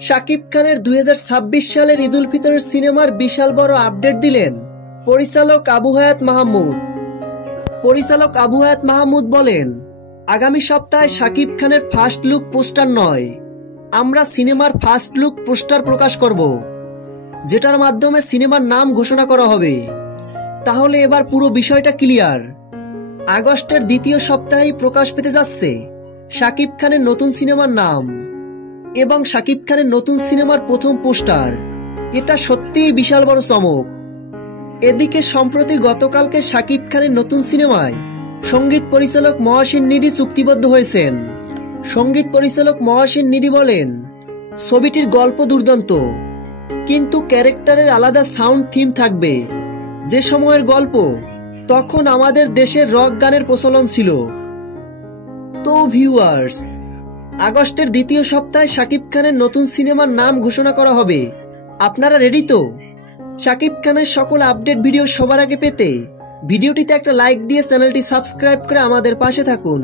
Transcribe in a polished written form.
শাকিব খানের 2026 সালের ঈদ উল ফিতরের সিনেমার বিশাল বড় আপডেট দিলেন পরিচালক আবু হায়াত মাহমুদ। পরিচালক আবু হায়াত মাহমুদ বলেন, আগামী সপ্তাহে শাকিব খানের ফার্স্ট লুক পোস্টার নয়, আমরা সিনেমার ফার্স্ট লুক পোস্টার প্রকাশ করব, যেটার মাধ্যমে সিনেমার নাম ঘোষণা করা হবে। তাহলে এবার পুরো বিষয়টা ক্লিয়ার। আগস্টের দ্বিতীয় সপ্তাহেই প্রকাশ পেতে যাচ্ছে শাকিব খানের নতুন সিনেমার নাম এবং শাকিব খানের নতুন সিনেমার প্রথম পোস্টার। এটা সত্যিই বিশাল বড় চমক। এদিকে সম্প্রতি গতকালকে শাকিব খানের নতুন সিনেমায় সঙ্গীত পরিচালক মহসিন নিধি চুক্তিবদ্ধ হয়েছেন। সঙ্গীত পরিচালক মহসিন নিধি বলেন, ছবিটির গল্প দুর্দান্ত, কিন্তু ক্যারেক্টারের আলাদা সাউন্ড থিম থাকবে। যে সময়ের গল্প, তখন আমাদের দেশের রক গানের প্রচলন ছিল। তো ভিউয়ার্স, আগস্টের দ্বিতীয় সপ্তাহে শাকিব খানের নতুন সিনেমার নাম ঘোষণা করা হবে। আপনারা রেডি তো? শাকিব খানের সকল আপডেট ভিডিও সবার আগে পেতে ভিডিওটিতে একটা লাইক দিয়ে চ্যানেলটি সাবস্ক্রাইব করে আমাদের পাশে থাকুন।